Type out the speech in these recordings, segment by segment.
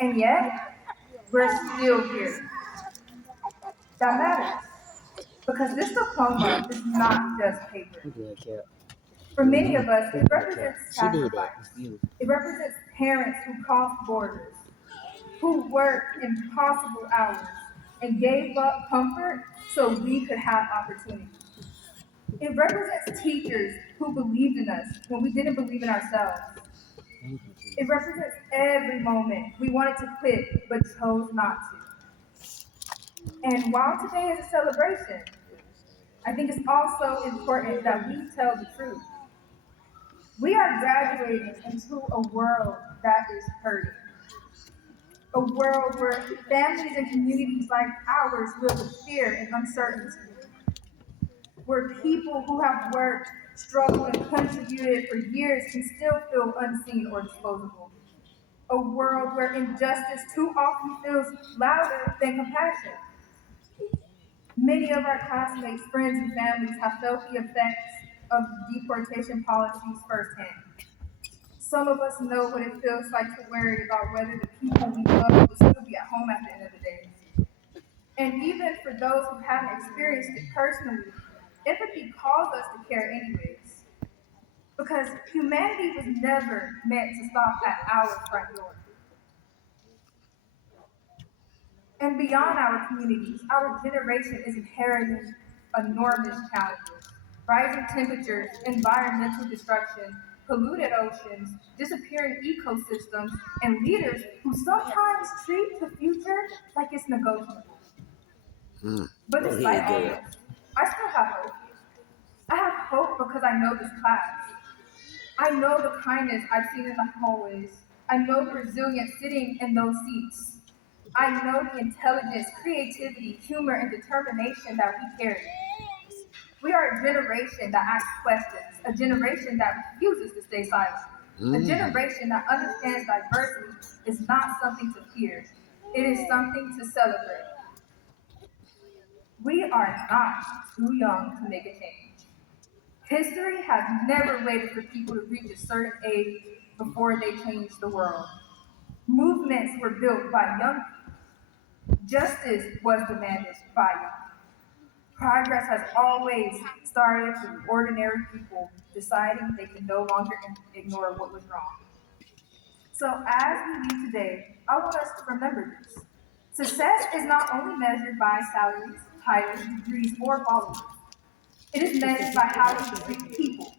And yet, we're still here. That matters. Because this diploma is not just paper. I'm good, Cap. For many of us, Good it good, Cap. represents She did that. sacrifice. It's beautiful. It represents parents who crossed borders, who worked impossible hours, and gave up comfort so we could have opportunity. It represents teachers who believed in us when we didn't believe in ourselves. Thank you, It Jesus. represents every moment we wanted to quit but chose not to. And while today is a celebration, I think it's also important that we tell the truth. We are graduating into a world that is hurting, a world where families and communities like ours live with fear and uncertainty, where people who have worked, struggled, and contributed for years can still feel unseen or disposable. A world where injustice too often feels louder than compassion. Many of our classmates, friends, and families have felt the effects of deportation policies firsthand. Some of us know what it feels like to worry about whether the people we love will still be at home at the end of the day. And even for those who haven't experienced it personally, empathy calls us to care anyways. Because humanity was never meant to stop at our front door. And beyond our communities, our generation is inheriting enormous challenges. Rising temperatures, environmental destruction, polluted oceans, disappearing ecosystems, and leaders who sometimes treat the future like it's negotiable. But Go despite ahead, all girl. this, I still have hope. I have hope because I know this class. I know the kindness I've seen in the hallways. I know the resilience sitting in those seats. I know the intelligence, creativity, humor, and determination that we carry. We are a generation that asks questions, a generation that refuses to stay silent, a generation that understands diversity is not something to fear, it is something to celebrate. We are not too young to make a change. History has never waited for people to reach a certain age before they changed the world. Movements were built by young people. Justice was demanded by young people. Progress has always started with ordinary people deciding they can no longer ignore what was wrong. So, as we leave today, I want us to remember this. Success is not only measured by salaries, titles, degrees, or followers, it is measured by how we treat people.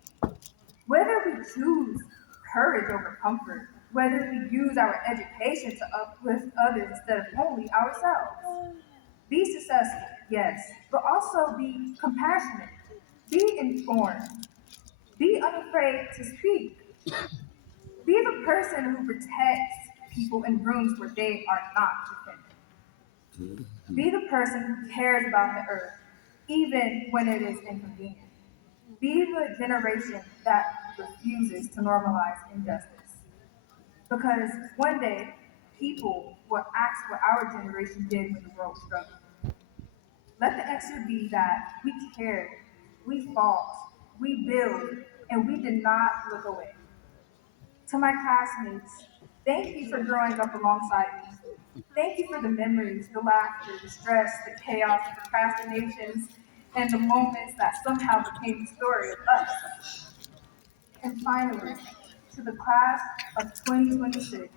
Whether we choose courage over comfort, whether we use our education to uplift others instead of only ourselves. Be successful, yes, but also be compassionate. Be informed. Be unafraid to speak. Be the person who protects people in rooms where they are not defended. Be the person who cares about the earth, even when it is inconvenient. Be the generation that refuses to normalize injustice. Because one day, people will ask what our generation did when the world struggled. Let the answer be that we cared, we fought, we built, and we did not look away. To my classmates, thank you for growing up alongside me. Thank you for the memories, the laughter, the stress, the chaos, the procrastinations, and the moments that somehow became the story of us. And finally, to the class of 2026,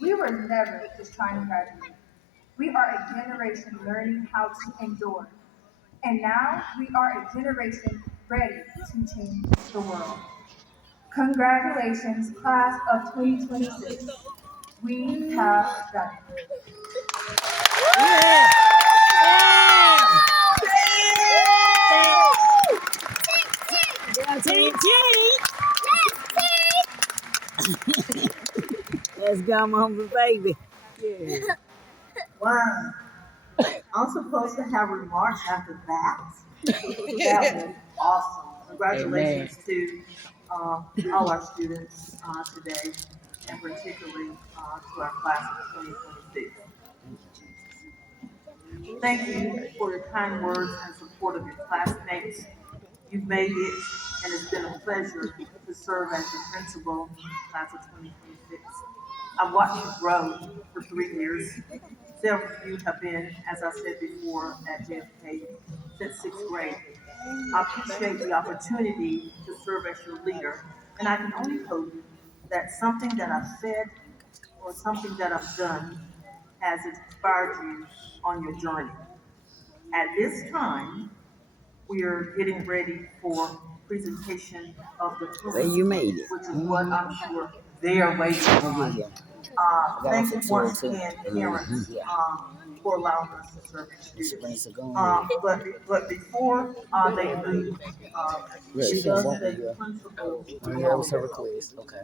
we were never just trying to graduate. We are a generation learning how to endure. And now we are a generation ready to change the world. Congratulations, class of 2026. We have done it. Yeah. Yeah, team T. Let's go, mama, baby. Yeah. Wow. I'm supposed to have remarks after that. That was awesome. Amen. Congratulations to all our students today, and particularly to our class of 2026. Thank you, Jesus. Thank you for your kind words and support of your classmates. You've made it, and it's been a pleasure to serve as your principal in the class of 2026. I've watched you grow for for 3 years. Several of you have been, as I said before, at JFK since 6th grade. I appreciate the opportunity to serve as your leader, and I can only hope that something that I've said or something that I've done has inspired you on your journey. At this time, we are getting ready for presentation of the Well, you made it. which is what I'm sure they are waiting on. Yeah. Thank you once again, parents, for allowing us to serve as students. But before they move, Yeah, she it gonna does walk say me, girl. principal. Oh, yeah, that was her request. Okay.